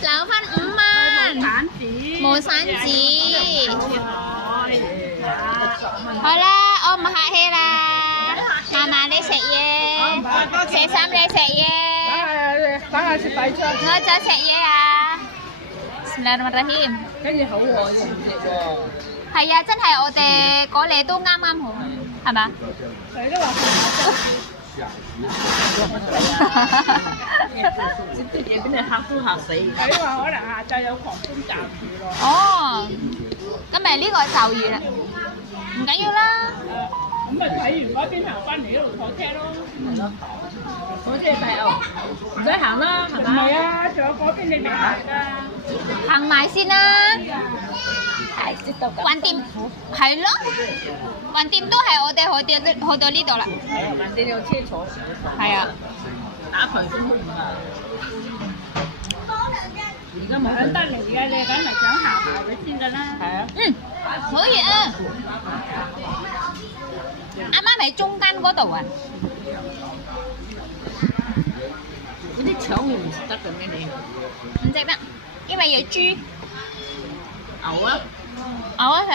留翻5蚊，冇散紙。好啦，我唔客氣啦，嫲嫲你食嘢，謝嬸你食嘢，等下食第張。我就食嘢啊。Bismillahirrahmanirrahim。跟住好喎，食唔食喎？係啊，真係我哋嗰嚟都啱啱好，係嘛？你都話啲嘢俾你嚇都嚇死。佢話可能下晝有狂風驟雨咯。哦，咁咪呢個就雨啦，唔緊要啦。咁咪睇完嗰邊行翻嚟呢度坐車咯。係咯。好似係大澳，唔使行啦，係咪？唔係啊，仲有嗰邊你未行㗎。行埋先啦。係知道㗎。橫掂係咯，橫掂都係我哋去到呢度啦。係啊，橫掂有車坐。係啊。打台風啊！而家冇得嚟㗎，你梗係想行埋佢先㗎啦。係啊。嗯，可以啊。啱啱喺中間嗰度啊。嗰啲腸會唔食得嘅咩你？唔食得，因為有豬。牛啊！牛啊食。